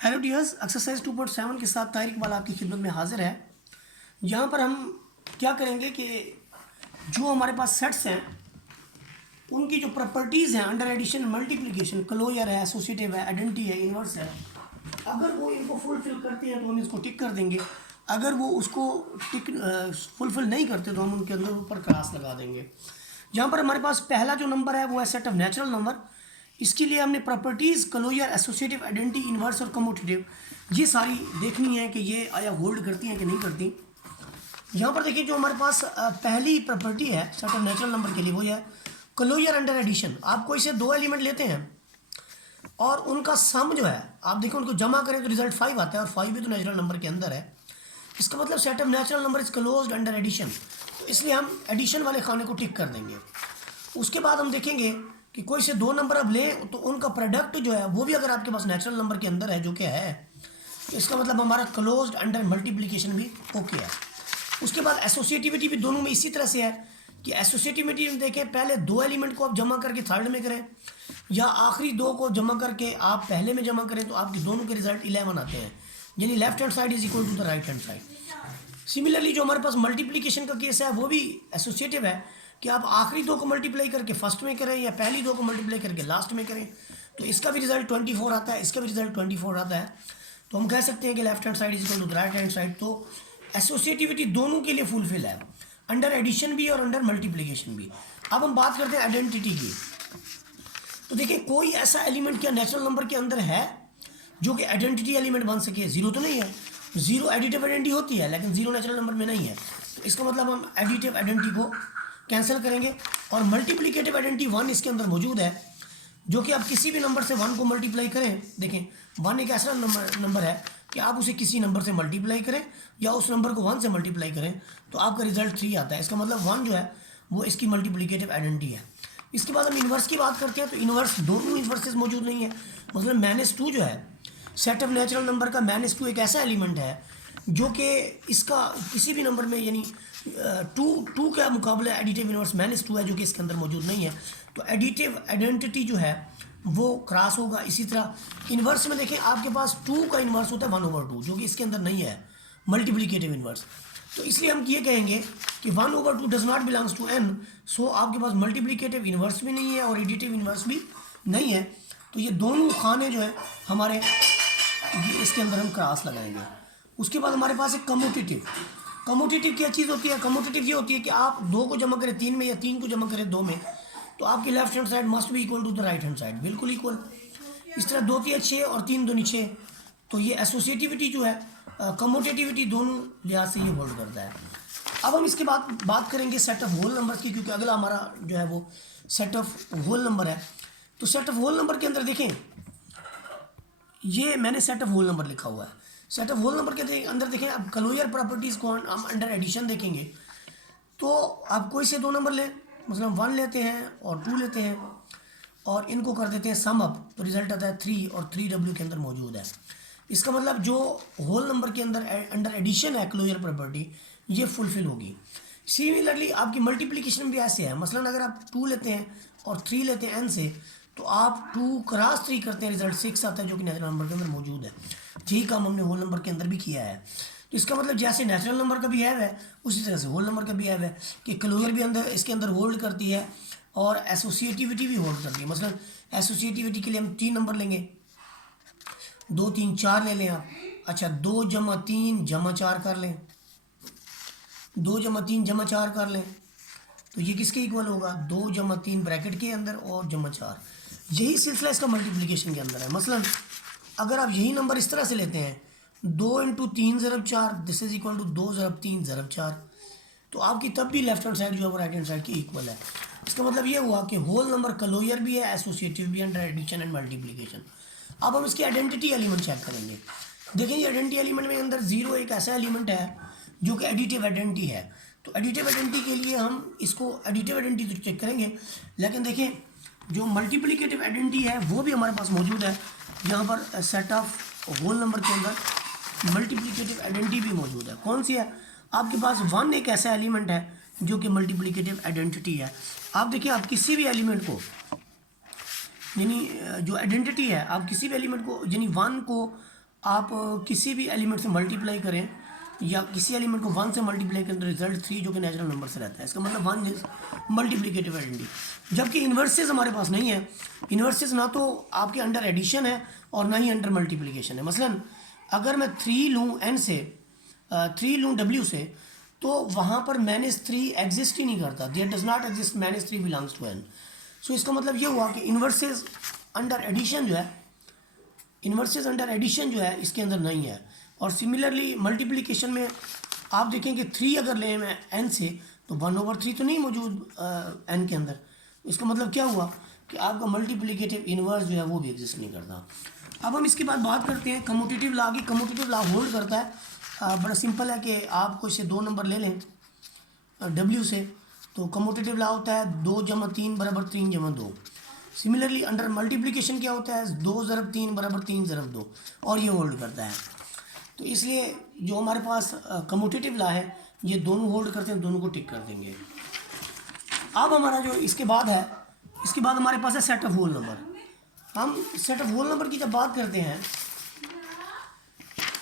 Hello dears, exercise 2.7 के साथ तारिक वाला आपकी खिदमत में हाजिर है। यहाँ पर हम क्या करेंगे कि जो हमारे पास सेट्स हैं उनकी जो प्रॉपर्टीज़ हैं अंडर एडिशन, मल्टीप्लिकेशन, क्लोजर है, एसोसिएटिव है, आइडेंटिटी है, इन्वर्स है, अगर वो इनको फुलफिल करते हैं तो हम इसको टिक कर देंगे। अगर वो उसको टिक फुलफिल नहीं करते तो हम उनके अंदर ऊपर क्रॉस लगा देंगे। यहाँ पर हमारे पास पहला जो नंबर है वो है सेट ऑफ नेचुरल नंबर। इसके लिए हमने properties closure, associative, identity, inverse और कम्यूटेटिव ये सारी देखनी है कि ये आया होल्ड करती हैं कि नहीं करती। यहाँ पर देखिए जो हमारे पास पहली प्रॉपर्टी है सेट ऑफ नेचुरल नंबर के लिए वो है क्लोजर अंडर एडिशन। आप कोई से दो एलिमेंट लेते हैं और उनका सम जो है आप देखो उनको जमा करें तो रिजल्ट 5 आता है और 5 भी तो नेचुरल नंबर के अंदर है। इसका मतलब set of natural number is closed under addition, तो इसलिए हम एडिशन वाले खाने को टिक कर देंगे। उसके बाद हम देखेंगे कि कोई से दो नंबर अब लें तो उनका प्रोडक्ट जो है वो भी अगर आपके पास नेचुरल नंबर के अंदर है जो कि है, तो इसका मतलब हमारा क्लोज्ड अंडर मल्टीप्लिकेशन भी ओके है। उसके बाद एसोसिएटिविटी भी दोनों में इसी तरह से है कि एसोसिएटिविटी में देखें पहले दो एलिमेंट को आप जमा करके थर्ड में करें या आखिरी दो को जमा करके आप पहले में जमा करें तो आपके दोनों के रिजल्ट 11 आते हैं, यानी left hand side is equal to the right hand side. Similarly जो हमारे पास मल्टीप्लिकेशन का केस है वो भी एसोसिएटिव है कि आप आखिरी दो को मल्टीप्लाई करके फर्स्ट में करें या पहली दो को मल्टीप्लाई करके लास्ट में करें, तो इसका भी रिजल्ट 24 आता है, इसका भी रिजल्ट 24 आता है। तो हम कह सकते हैं कि left hand side is equal to right hand side. तो एसोसिएटिविटी दोनों के लिए फुलफिल है, अंडर एडिशन भी और अंडर मल्टीप्लिकेशन भी। अब हम बात करते हैं आइडेंटिटी की। तो देखिए कोई ऐसा एलिमेंट क्या नेचुरल नंबर के अंदर है जो कि आइडेंटिटी एलिमेंट बन सके? जीरो तो नहीं है, जीरो एडिटिव आइडेंटिटी होती है लेकिन जीरो नेचुरल नंबर में नहीं है, तो इसका मतलब हम एडिटिव आइडेंटिटी को कैंसिल करेंगे। और मल्टीप्लिकेटिव आइडेंटिटी 1 इसके अंदर मौजूद है जो कि आप किसी भी नंबर से 1 को मल्टीप्लाई करें। देखें 1 एक ऐसा नंबर है कि आप उसे किसी नंबर से मल्टीप्लाई करें या उस नंबर को 1 से मल्टीप्लाई करें तो आपका रिजल्ट 3 आता है। इसका मतलब 1 जो है वो इसकी मल्टीप्लिकेटिव आइडेंटिटी है। इसके बाद हम इन्वर्स की बात करते हैं तो इन्वर्स दोनों इन्वर्सेस मौजूद नहीं है। मतलब -2 जो है सेट ऑफ नेचुरल नंबर का -2 एक ऐसा एलिमेंट है जो कि इसका किसी भी नंबर में यानी टू का मुकाबला एडिटिव इन्वर्स -2 है जो कि इसके अंदर मौजूद नहीं है, तो एडिटिव आइडेंटिटी जो है वो क्रॉस होगा। इसी तरह इन्वर्स में देखें आपके पास 2 का इन्वर्स होता है 1/2 जो कि इसके अंदर नहीं है, मल्टीप्लिकेटिव इन्वर्स। तो इसलिए हम ये कहेंगे कि 1/2 does not belongs to n। So आपके पास मल्टीप्लिकेटिव इन्वर्स भी नहीं है और एडिटिव इन्वर्स भी नहीं है, तो ये दोनों खाने जो है हमारे ये इसके अंदर हम क्रॉस लगाएंगे। उसके बाद हमारे पास एक कम्यूटेटिव। कम्यूटेटिव क्या चीज़ होती है? कम्यूटेटिव ये होती है कि आप 2 को जमा करें 3 में या 3 को जमा करें 2 में, तो आपकी left hand side must be equal to the right hand side, बिल्कुल इक्वल। इस तरह 2 3 6 और 3 2 6, तो ये एसोसिएटिविटी जो है कम्यूटेटिविटी दोनों लिहाज से ये होल्ड करता है। अब हम इसके बाद बात करेंगे सेट ऑफ होल नंबर्स की, क्योंकि अगला हमारा जो है वो सेट ऑफ होल नंबर है। तो सेट ऑफ होल नंबर के अंदर देखें ये मैंने सेट ऑफ होल नंबर लिखा हुआ है। सेट ऑफ होल नंबर के अंदर देखें अब क्लोजर प्रॉपर्टीज़ को हम अंडर एडिशन देखेंगे तो आप कोई से दो नंबर लें, मतलब 1 लेते हैं और 2 लेते हैं और इनको कर देते हैं सम अप, तो रिजल्ट आता है 3 और 3W के अंदर मौजूद है। इसका मतलब जो होल नंबर के अंदर अंडर एडिशन है क्लोजर प्रॉपर्टी ये फुलफिल होगी। सिमिलरली आपकी मल्टीप्लिकेशन भी ऐसे है, मसलन अगर आप 2 लेते हैं और 3 लेते हैं n से, तो आप 2 क्रॉस 3 करते हैं रिजल्ट 6 आता है जो कि नेचुरल नंबर के अंदर मौजूद है। यही काम हमने होल नंबर के अंदर भी किया है। तो इसका मतलब जैसे नेचुरल नंबर का भी है उसी तरह से होल नंबर का भी है कि क्लोजर भी अंदर इसके अंदर होल्ड करती है और एसोसिएटिविटी भी होल्ड करती है। मतलब एसोसिएटिविटी के लिए हम 3 नंबर लेंगे, 2 3 4 ले लें आप। अच्छा 2 जमा 3 जमा 4 कर लें, 2 जमा 3 जमा 4 कर लें, तो ये किसके इक्वल होगा? 2 जमा 3 ब्रैकेट के अंदर और जमा 4। यही सिलसिला इसका मल्टीप्लिकेशन के अंदर है। मसलन अगर आप यही नंबर इस तरह से लेते हैं 2 × 3 ज़रब 4 दिस इज इक्वल टू 2 ज़रब 3 ज़रब 4, तो आपकी तब भी लेफ्ट हैंड साइड जो है वो राइट हैंड साइड की इक्वल है। इसका मतलब ये हुआ कि होल नंबर क्लोजर भी है, एसोसिएटिव भी, अंडर एडिशन एंड मल्टीप्लिकेशन। अब हम इसके आइडेंटिटी एलिमेंट चेक करेंगे। देखें ये आइडेंटिटी एलिमेंट में अंदर 0 एक ऐसा एलिमेंट है जो कि एडिटिव आइडेंटिटी है। तो एडिटिव आइडेंटिटी के लिए हम इसको एडिटिव आइडेंटिटी तो चेक करेंगे, लेकिन देखें जो मल्टीप्लिकेटिव आइडेंटिटी है वो भी हमारे पास मौजूद है। यहाँ पर सेट ऑफ होल नंबर के अंदर मल्टीप्लिकेटिव आइडेंटिटी भी मौजूद है। कौन सी है? आपके पास 1 एक ऐसा एलिमेंट है जो कि मल्टीप्लिकेटिव आइडेंटिटी है। आप देखिए आप किसी भी एलिमेंट को यानी जो आइडेंटिटी है आप किसी भी एलिमेंट को यानी 1 को आप किसी भी एलिमेंट से मल्टीप्लाई करें या किसी एलिमेंट को 1 से मल्टीप्लाई करें तो रिजल्ट 3 जो कि नेचुरल नंबर से रहता है, इसका मतलब 1 इज मल्टीप्लिकेटिव आइडेंटिटी। जबकि इन्वर्सेस हमारे पास नहीं है। इन्वर्सेस ना तो आपके अंडर एडिशन है और ना ही अंडर मल्टीप्लिकेशन है। मसलन अगर मैं 3 लूँ एन से 3 लूँ डब्ल्यू से, तो वहाँ पर -3 एग्जिस्ट ही नहीं करता। There does not exist -3 belongs to N. So इसका मतलब ये हुआ कि इन्वर्सेस अंडर एडिशन जो है, इन्वर्सेस अंडर एडिशन जो है इसके अंदर नहीं है। और सिमिलरली मल्टीप्लिकेशन में आप देखें कि 3 अगर लें मैं एन से, तो 1/3 तो नहीं मौजूद एन के अंदर। इसका मतलब क्या हुआ कि आपका मल्टीप्लिकेटिव इन्वर्स जो है वो भी एग्जिस्ट नहीं करता। अब हम इसके बाद बात करते हैं कम्यूटेटिव लॉ की। कम्यूटेटिव लॉ होल्ड करता है, बड़ा सिंपल है कि आपको इसे 2 नंबर ले लें डब्ल्यू से, तो कम्यूटेटिव लॉ होता है 2 + 3 = 3 + 2। सिमिलरली अंडर मल्टीप्लिकेशन क्या होता है 2 × 3 = 3 × 2, और ये होल्ड करता है। तो इसलिए जो हमारे पास कम्यूटेटिव लॉ है ये दोनों होल्ड करते हैं, दोनों को टिक कर देंगे। अब हमारा जो इसके बाद है, इसके बाद हमारे पास है सेट ऑफ होल नंबर। हम सेट ऑफ होल नंबर की जब बात करते हैं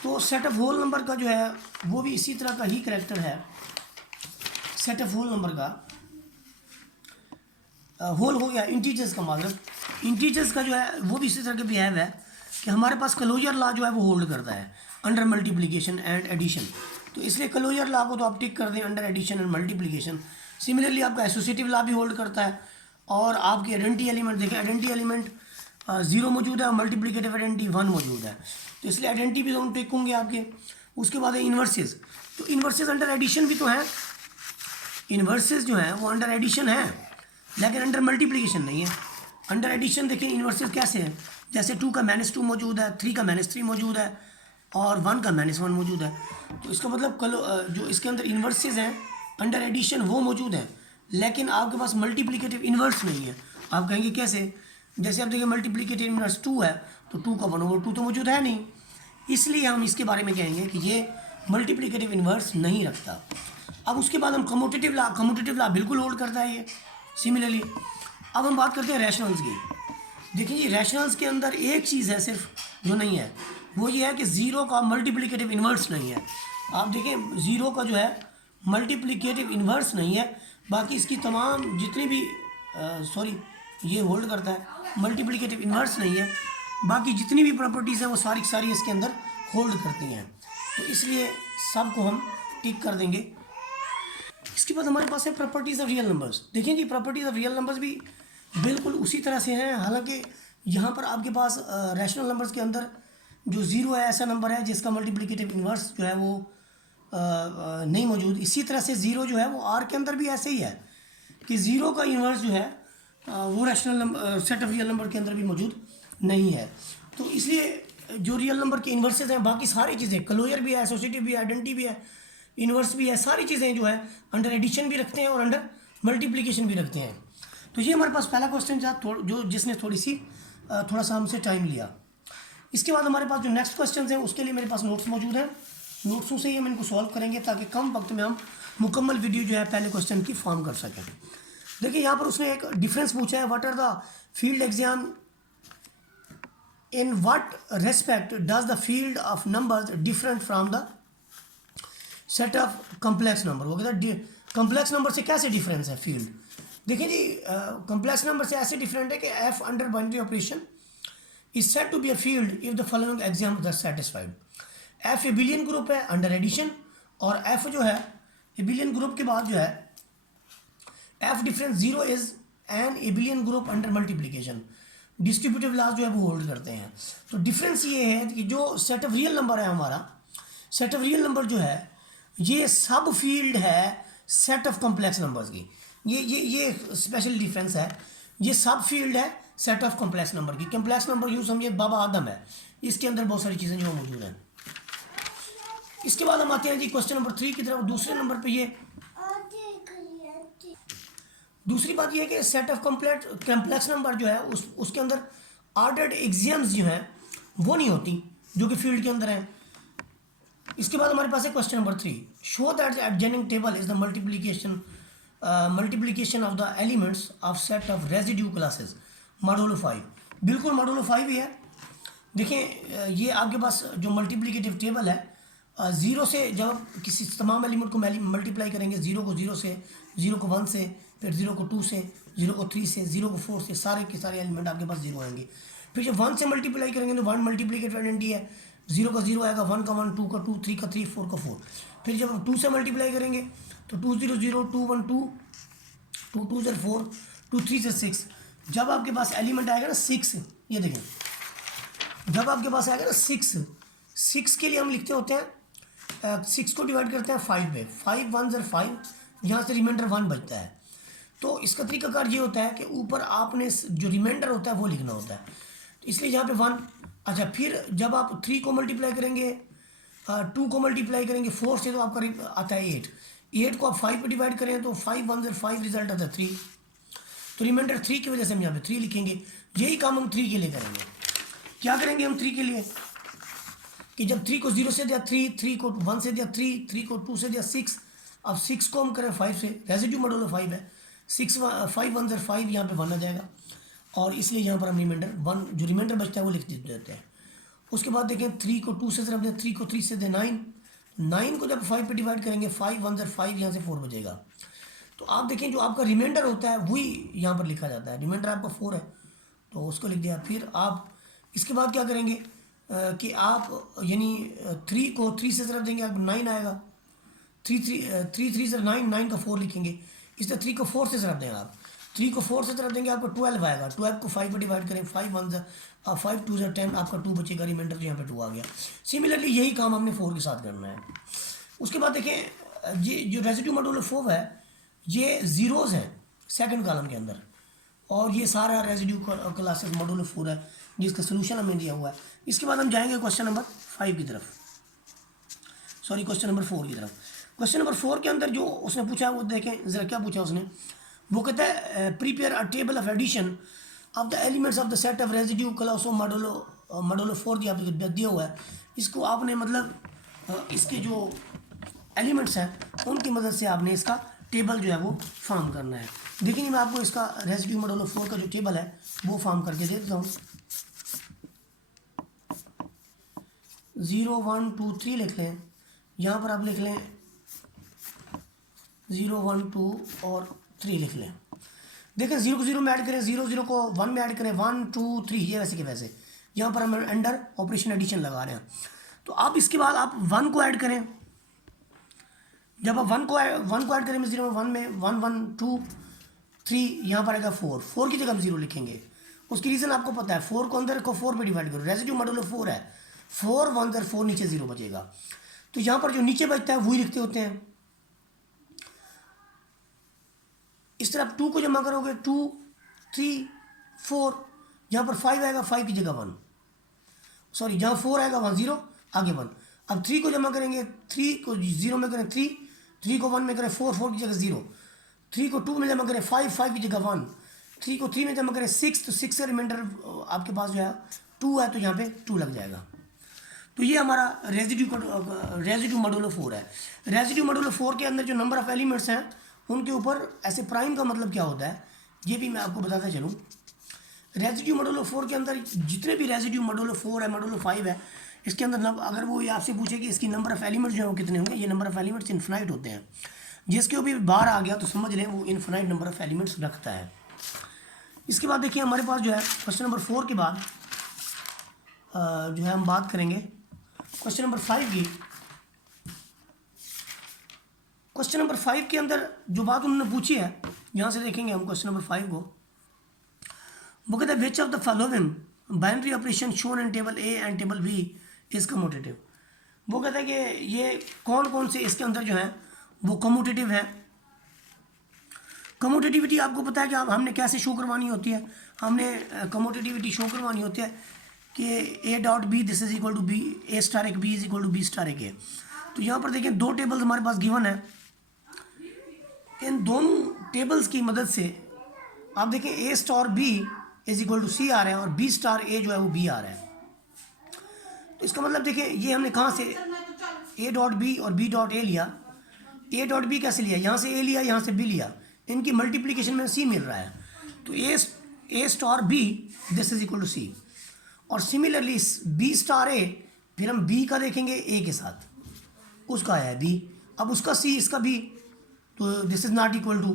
तो सेट ऑफ होल नंबर का जो है वो भी इसी तरह का ही करैक्टर है। सेट ऑफ होल नंबर का होल हो गया इंटीजर्स का, मतलब इंटीजर्स का जो है वो भी इसी तरह का बिहेव है कि हमारे पास क्लोजर लॉ जो है वो होल्ड करता है अंडर मल्टीप्लिकेशन एंड एडिशन। तो इसलिए क्लोजर लॉ को तो आप टिक कर दें under addition and multiplication. Similarly आपका एसोसिएटिव लॉ भी होल्ड करता है। और आपके आइडेंटिटी एलिमेंट देखें, आइडेंटिटी एलिमेंट 0 मौजूद है और मल्टीप्लिकेटिव आइडेंटिटी 1 मौजूद है, तो इसलिए आइडेंटिटी भी दोनों टिक होंगे आपके। उसके बाद है इन्वर्सेस। तो इन्वर्सेस अंडर एडिशन भी तो हैं, इन्वर्सेस जो हैं वो अंडर एडिशन है लेकिन अंडर मल्टीप्लिकेशन नहीं है। अंडर एडिशन देखिए इन्वर्सेस कैसे हैं, जैसे 2 का -2 मौजूद है, 3 का -3 मौजूद है और 1 का -1 मौजूद है। तो इसका मतलब जो इसके अंदर इन्वर्सेस हैं अंडर एडिशन वो मौजूद है, लेकिन आपके पास मल्टीप्लिकेटिव इन्वर्स नहीं है। आप कहेंगे कैसे, जैसे आप देखिए मल्टीप्लिकेटिव इन्वर्स 2 है तो 2 का 1/2 तो मौजूद है नहीं, इसलिए हम इसके बारे में कहेंगे कि ये मल्टीप्लिकेटिव इन्वर्स नहीं रखता। अब उसके बाद हम कम्यूटेटिव लॉ बिल्कुल होल्ड करता है ये। सिमिलरली अब हम बात करते हैं रैशनल्स की। देखिए जी रैशनल्स के अंदर एक चीज़ है सिर्फ जो नहीं है, वो ये है कि 0 का मल्टीप्लिकेटिव इन्वर्स नहीं है। आप देखें 0 का जो है मल्टीप्लिकेटिव इन्वर्स नहीं है, बाकी इसकी तमाम जितनी भी ये होल्ड करता है, मल्टीप्लिकेटिव इन्वर्स नहीं है, बाकी जितनी भी प्रॉपर्टीज़ हैं वो सारी की सारी इसके अंदर होल्ड करती हैं। तो इसलिए सबको हम टिक कर देंगे। इसके बाद हमारे पास है प्रॉपर्टीज़ ऑफ रियल नंबर्स। देखें जी प्रॉपर्टीज़ ऑफ रियल नंबर्स भी बिल्कुल उसी तरह से हैं, हालांकि यहाँ पर आपके पास रैशनल नंबर्स के अंदर जो 0 है ऐसा नंबर है जिसका मल्टीप्लिकेटिव इन्वर्स जो है वो नहीं मौजूद। इसी तरह से 0 जो है वो आर के अंदर भी ऐसे ही है कि 0 का इन्वर्स जो है वो rational number set of real number के अंदर भी मौजूद नहीं है। तो इसलिए जो रियल नंबर के इन्वर्सेस हैं बाकी सारी चीज़ें, क्लोजर भी है, एसोसिएटिव भी है, आइडेंटिटी भी है, इन्वर्स भी है, सारी चीज़ें जो है अंडर एडिशन भी रखते हैं और अंडर मल्टीप्लिकेशन भी रखते हैं। तो ये हमारे पास पहला क्वेश्चन था जो जिसने थोड़ा सा हमसे टाइम लिया। इसके बाद हमारे पास जो नेक्स्ट क्वेश्चन हैं उसके लिए मेरे पास नोट्स मौजूद हैं, नोट्सों से ही हम इनको सॉल्व करेंगे ताकि कम वक्त में हम मुकम्मल वीडियो जो है पहले क्वेश्चन की फॉर्म कर सकें। देखिए यहाँ पर उसने एक डिफरेंस पूछा है, what are the field exam in what respect does the field of numbers different from the set of complex number. वो कहता है कम्प्लेक्स नंबर से कैसे डिफरेंस है फील्ड। देखिए जी कम्प्लेक्स नंबर से ऐसे डिफरेंट है कि F under binary operation is set to be a field if the following examples are satisfied. F abelian group है अंडर एडिशन, और एफ जो है एबिलियन ग्रुप के बाद जो है F difference 0 is an abelian group under multiplication. Distributive laws जो है वो होल्ड करते हैं। तो डिफरेंस ये है कि जो सेट ऑफ रियल नंबर है हमारा, सेट ऑफ रियल नंबर जो है ये सब फील्ड है सेट ऑफ कॉम्प्लेक्स नंबर्स की। ये स्पेशल डिफरेंस है, ये सब फील्ड है सेट ऑफ कॉम्प्लेक्स नंबर की। कॉम्प्लेक्स नंबर यूँ समझिए बाबा आदम है, इसके अंदर बहुत सारी चीज़ें जो मौजूद हैं। इसके बाद हम आते हैं जी क्वेश्चन नंबर 3 की तरफ। दूसरे नंबर पे ये दूसरी बात ये है कि सेट ऑफ कॉम्प्लेक्स नंबर जो है उसके अंदर ऑर्डर्ड एक्सियम्स जो हैं वो नहीं होती जो कि फील्ड के अंदर है। इसके बाद हमारे पास है question number 3, show that the adjoining table is the multiplication of the elements of set of residue classes modulo 5। बिल्कुल मॉडुलो 5 ही है। देखें ये आपके पास जो मल्टीप्लिकेटिव टेबल है, ज़ीरो से जब आप किसी तमाम एलिमेंट को मल्टीप्लाई करेंगे, ज़ीरो को ज़ीरो से, ज़ीरो को वन से, फिर ज़ीरो को टू से, ज़ीरो को थ्री से, ज़ीरो को फोर से, सारे के सारे एलिमेंट आपके पास ज़ीरो आएंगे। फिर जब वन से मल्टीप्लाई करेंगे तो वन मल्टीप्लिकेटिव आइडेंटिटी है, ज़ीरो का ज़ीरो आएगा, वन का वन, टू का टू, थ्री का थ्री, फोर का फोर। फिर जब हम टू से मल्टीप्लाई करेंगे तो two zero zero, two one two, two two zero four, two three से सिक्स। जब आपके पास एलिमेंट आएगा ना सिक्स, ये देखें जब आपके पास आएगा ना सिक्स, सिक्स के लिए हम लिखते होते हैं, सिक्स को डिवाइड करते हैं फाइव में, फाइव वन ज़र फाइव, यहाँ से रिमाइंडर वन बचता है। तो इसका तरीकाकार ये होता है कि ऊपर आपने जो रिमाइंडर होता है वो लिखना होता है, तो इसलिए यहाँ पे वन। अच्छा, फिर जब आप थ्री को मल्टीप्लाई करेंगे, टू को मल्टीप्लाई करेंगे फोर से, तो आपका आता है एट। एट को आप फाइव पे डिवाइड करें तो फाइव वन ज़र फाइव, रिजल्ट आता है थ्री। तो रिमाइंडर थ्री की वजह से हम यहाँ पे थ्री लिखेंगे। यही काम हम थ्री के लिए करेंगे। क्या करेंगे हम थ्री के लिए कि जब थ्री को जीरो से दिया थ्री, थ्री को वन से दिया थ्री, थ्री को टू से दिया सिक्स, अब सिक्स को हम करें फाइव से, रेजिड्यू मॉडुलो फाइव है, सिक्स फाइव वन ज़र फाइव, यहाँ पे वन आ जाएगा, और इसलिए यहाँ पर हम रिमाइंडर वन, जो रिमाइंडर बचता है वो लिख देते हैं। उसके बाद देखें थ्री को टू से तरफ दें, थ्री को थ्री से दें नाइन, नाइन को जब फाइव पे डिवाइड करेंगे, फाइव वन ज़र फाइव, यहाँ से फोर बचेगा। तो आप देखें जो आपका रिमाइंडर होता है वही यहाँ पर लिखा जाता है। रिमाइंडर आपका फोर है तो उसको लिख दिया। फिर आप इसके बाद क्या करेंगे कि आप यानी थ्री को थ्री से तरफ देंगे, आपको नाइन आएगा, थ्री थ्री थ्री थ्री से नाइन, नाइन का फोर लिखेंगे। इस तरह थ्री को फोर से तरफ देंगे, आप थ्री को फोर से तरफ देंगे, आपको ट्वेल्व आएगा, ट्वेल्व को फाइव पर डिवाइड करें, फाइव वन ज़र फाइव टू ज़र टेन, आपका टू बचेगा, रिमाइंडर तो यहाँ पे टू आ गया। सिमिलरली यही काम हमने फोर के साथ करना है। उसके बाद देखें ये जो रेजिड्यू मॉडुलो फोर है, ये ज़ीरोज़ हैं सेकंड कॉलम के अंदर, और ये सारा रेजिड्यू क्लासेस मॉडुलो फोर है जिसका सोल्यूशन हमें दिया हुआ है। इसके बाद हम जाएंगे क्वेश्चन नंबर फाइव की तरफ, सॉरी क्वेश्चन नंबर फोर की तरफ। क्वेश्चन नंबर फोर के अंदर जो उसने पूछा है वो देखें ज़रा क्या पूछा उसने। वो कहता है prepare a table of addition of the elements of the set of residue class of modulo four दिया हुआ है। इसको आपने मतलब इसके जो एलिमेंट्स हैं उनकी मदद से आपने इसका टेबल जो है वो फॉर्म करना है। देखिए मैं आपको इसका रेजिड्यू मॉडुलो फोर का जो टेबल है वो फॉर्म करके दे देता हूँ। 0 1 2 3 लिख लें, यहाँ पर आप लिख लें 0 1 2 और 3 लिख लें। देखें 0 को 0 में ऐड करें, 0 0 को 1 में ऐड करें, 1 2 3, ये वैसे के वैसे। यहाँ पर हम अंडर ऑपरेशन एडिशन लगा रहे हैं। तो अब इसके बाद आप 1 को ऐड करें, जब आप 1 को ऐड करें 0 1 में 1 1 2 3, यहाँ पर आएगा 4, 4 की जगह हम 0 लिखेंगे। उसकी रीज़न आपको पता है, 4 को अंदर को 4 पे डिवाइड करो, रेजिड्यू मॉडुलो 4 है, 4 1 ज़र 4, नीचे 0 बचेगा। तो यहाँ पर जो नीचे बचता है वही लिखते होते हैं। इस तरह आप 2 को जमा करोगे 2 3 4, यहाँ पर 5 आएगा, 5 की जगह 1, सॉरी जहाँ 4 आएगा वहाँ 0, आगे 1। अब 3 को जमा करेंगे, 3 को 0 में करें 3, 3 को 1 में करें 4, 4 की जगह 0, 3 को 2 में जमा करें 5, 5 की जगह 1, 3 को 3 में जमा करें 6, तो 6 का रिमाइंडर आपके पास जो है 2 है, तो यहाँ पे 2 लग जाएगा। तो ये हमारा रेजिड्यू मॉडुलो 4 है। रेजिड्यू मॉडुलो 4 के अंदर जो नंबर ऑफ़ एलिमेंट्स हैं उनके ऊपर ऐसे प्राइम का मतलब क्या होता है ये भी मैं आपको बताता चलूँ। रेजिड्यू मॉडुलो 4 के अंदर जितने भी रेजिड्यू मॉडुलो 4 है, मॉडुलो 5 है, इसके अंदर अगर वो ये आपसे पूछे कि इसकी नंबर ऑफ़ एलिमेंट्स जो है वो कितने होंगे, ये नंबर ऑफ़ एलिमेंट्स इन्फिनाइट होते हैं। जिसके भी बाहर आ गया तो समझ लें वो इन्फिनाइट नंबर ऑफ़ एलिमेंट्स रखता है। इसके बाद देखिए हमारे पास जो है क्वेश्चन नंबर 4 के बाद जो है हम बात करेंगे क्वेश्चन नंबर 5 की। क्वेश्चन नंबर 5 के अंदर जो बात उन्होंने पूछी है, यहाँ से देखेंगे हम क्वेश्चन नंबर 5 को। वो कहते हैं which of the following binary operation shown in table A and table B is commutative. वो कहता है कि ये कौन कौन से इसके अंदर जो है वो कम्यूटेटिव है। कम्यूटेटिविटी आपको पता है कि हमने कैसे शो करवानी होती है। हमने कम्यूटेटिविटी शो करवानी होती है कि A dot B this is equal to B, A star एक B is equal to B star एक ए। तो यहाँ पर देखें दो टेबल्स हमारे पास गिवन है। इन दोनों टेबल्स की मदद से आप देखें A star B is equal to C आ रहा है और बी स्टार ए जो है वो बी आ रहा है। तो इसका मतलब देखें ये हमने कहाँ से ए डॉट बी और बी डॉट ए लिया। ए डॉट बी कैसे लिया, यहाँ से ए लिया, यहाँ से बी लिया, इनकी मल्टीप्लिकेशन में सी मिल रहा है। तो A star B this is equal to C. और सिमिलरली बी स्टार ए, फिर हम बी का देखेंगे ए के साथ, उसका आया है बी, अब उसका सी, इसका बी, तो this is not equal to,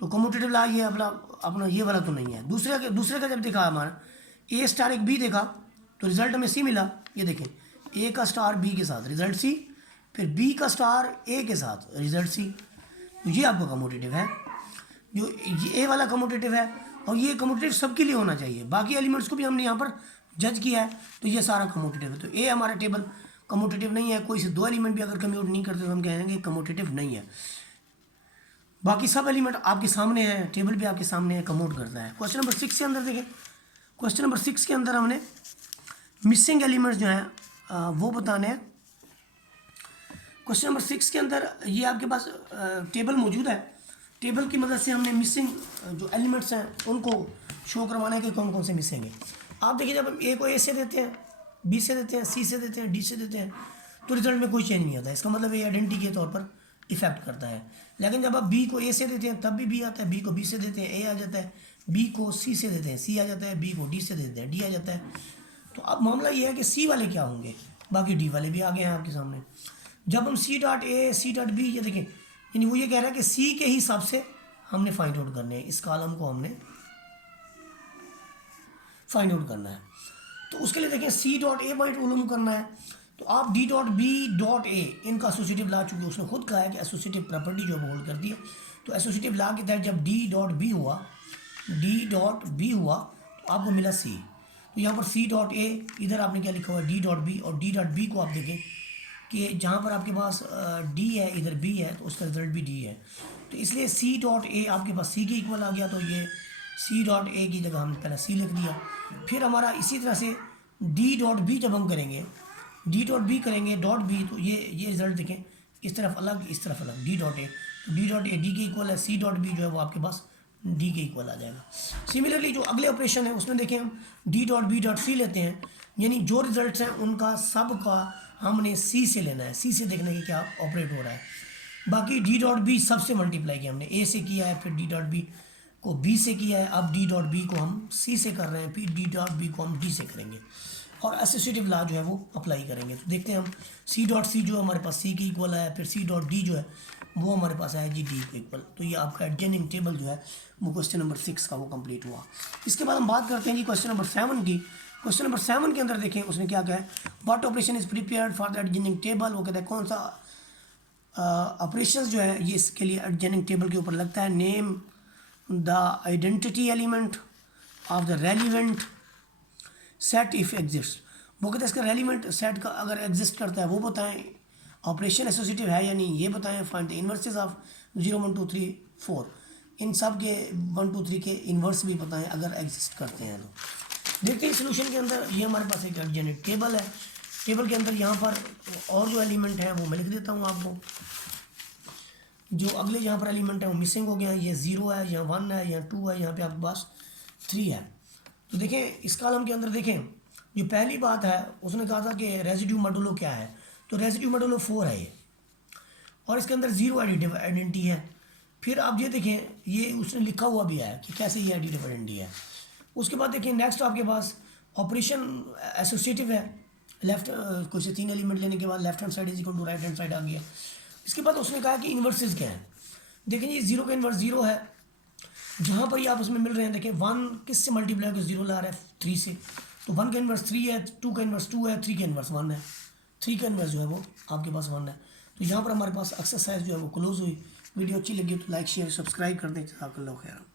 तो कम्यूटेटिव ला ये अपना ये वाला तो नहीं है। दूसरे का जब देखा हमारा ए स्टार एक बी देखा तो रिजल्ट हमें सी मिला, ये देखें ए का स्टार बी के साथ रिजल्ट सी, फिर बी का स्टार ए के साथ रिजल्ट सी, तो ये आपका कम्यूटेटिव है। जो ये ए वाला कम्यूटेटिव है, और ये कम्यूटेटिव सबके लिए होना चाहिए, बाकी एलिमेंट्स को भी हमने यहाँ पर जज किया है, तो ये सारा कम्यूटेटिव है। तो ए हमारा टेबल कम्यूटेटिव नहीं है, कोई से दो एलिमेंट भी अगर कम्यूट नहीं करते तो हम कहेंगे कम्यूटेटिव नहीं है। बाकी सब एलिमेंट आपके सामने है, टेबल भी आपके सामने है, कम्यूट करता है। क्वेश्चन नंबर 6 के अंदर देखें, क्वेश्चन नंबर 6 के अंदर हमने मिसिंग एलिमेंट्स जो हैं वो बताने हैं। क्वेश्चन नंबर 6 के अंदर ये आपके पास टेबल मौजूद है, टेबल की मदद से हमने मिसिंग जो एलिमेंट्स हैं उनको शो करवाना है कि कौन कौन से मिसिंग हैं। आप देखिए, जब हम ए को ए से देते हैं, बी से देते हैं, सी से देते हैं, डी से देते हैं, तो रिजल्ट में कोई चेंज नहीं आता, इसका मतलब ये आइडेंटिटी के तौर पर इफेक्ट करता है। लेकिन जब आप बी को ए से देते हैं तब भी बी आता है, बी को बी से देते हैं ए आ जाता है, बी को सी से देते हैं सी आ जाता है, बी को डी से देते हैं डी आ जाता है। तो अब मामला ये है कि सी वाले क्या होंगे, बाकी डी वाले भी आ गए हैं आपके सामने। जब हम C dot A C dot B, ये देखें, यानी वो ये कह रहा है कि सी के ही हिसाब से हमने फाइंड आउट करने हैं, इस कॉलम को हमने फाइंड आउट करना है। तो उसके लिए देखें सी डॉट ए पॉइंट मालूम करना है, तो आप D dot B dot A इनका एसोसिएटिव ला, चुके उसने खुद कहा है कि एसोसिएटिव प्रॉपर्टी जो होल्ड करती है, तो एसोसिएटिव ला के तहत जब डी डॉट बी हुआ तो आपको मिला सी। तो यहाँ पर सी डॉट ए, इधर आपने क्या लिखा हुआ है डी डॉट बी, और डी डॉट बी को आप देखें कि जहाँ पर आपके पास डी है इधर बी है, तो उसका रिजल्ट भी डी है, तो इसलिए सी डॉट ए आपके पास सी के इक्वल आ गया, तो ये सी डॉट ए की जगह हमने पहले सी लिख दिया। फिर हमारा इसी तरह से डी डॉट बी जब हम करेंगे, डी डॉट बी करेंगे डॉट बी, तो ये रिजल्ट देखें, इस तरफ अलग इस तरफ अलग, डी डॉट ए, तो डी डॉट ए डी के इक्वल है, सी डॉट बी जो है वो आपके पास डी के इक्वल आ जाएगा। सिमिलरली जो अगले ऑपरेशन है उसमें देखें हम D dot B dot C लेते हैं, यानी जो रिजल्ट्स हैं उनका सब का हमने सी से लेना है, सी से देखना है कि क्या ऑपरेट हो रहा है। बाकी डी डॉट बी सबसे मल्टीप्लाई किया हमने, ए से किया है, फिर डी डॉट बी को बी से किया है, अब डी डॉट बी को हम सी से कर रहे हैं, फिर डी डॉट बी को हम डी से करेंगे, और एसोसिएटिव लॉ जो है वो अप्लाई करेंगे। तो देखते हैं हम सी डॉट सी जो हमारे पास सी के इक्वल है, फिर सी डॉट डी जो है वो हमारे पास आया जी डी के इक्वल। तो ये आपका एडजेनिंग टेबल जो है वो क्वेश्चन नंबर 6 का वो कंप्लीट हुआ। इसके बाद हम बात करते हैं जी क्वेश्चन नंबर 7 की। क्वेश्चन नंबर 7 के अंदर देखें उसने क्या कहा है, what operation is prepared for the adjoining table. वो कहता है कौन सा ऑपरेशन जो है ये इसके लिए एडजेनिंग टेबल के ऊपर लगता है। Name the identity element of the relevant set if exist. वो कहते हैं इसका रेलिवेंट सेट का अगर एग्जिस्ट करता है वो बताएं, ऑपरेशन एसोसिएटिव है या नहीं ये बताएं, फाइंड द इन्वर्सेस ऑफ 0 1 2 3 4, इन सब के 1 2 3 के इन्वर्स भी बताएं अगर एग्जिस्ट करते हैं तो। देखते हैं सोल्यूशन के अंदर ये हमारे पास एक एडजेनिंग टेबल है, टेबल के अंदर यहाँ पर और जो एलिमेंट है वो मैं लिख देता हूँ आपको। जो अगले यहाँ पर एलिमेंट है वो मिसिंग हो गया, ये 0 है, यहाँ 1 है, यहाँ 2 है, यहाँ पे आपके पास 3 है। तो देखें इस कॉलम के अंदर देखें जो पहली बात है उसने कहा था कि रेजिड्यू मॉडुलो क्या है, तो रेजिड्यू मॉडुलो 4 है ये, और इसके अंदर 0 एडिटिव आइडेंटिटी है। फिर आप ये देखें ये उसने लिखा हुआ भी है कि कैसे ये एडिटिव आइडेंटिटी है। उसके बाद देखिए नेक्स्ट आपके पास ऑपरेशन एसोसिएटिव है, लेफ्ट कुछ 3 एलिमेंट लेने के बाद left hand side is equal to right hand side आ गया। इसके बाद उसने कहा कि इन्वर्सेस क्या है। देखें ये 0 का इन्वर्स 0 है, जहाँ पर ये आपस में मिल रहे हैं। देखें 1 किस से मल्टीप्लाई होकर 0 ला रहा है 3 से, तो 1 का इन्वर्स 3 है, 2 का इन्वर्स 2 है, 3 का इन्वर्स 1 है, 3 का इन्वर्स जो है वो आपके पास 1 है। तो यहाँ पर हमारे पास एक्सरसाइज जो है वो क्लोज हुई। वीडियो अच्छी लगी तो लाइक शेयर सब्सक्राइब कर दें। जज़ाकल्लाहु खैर।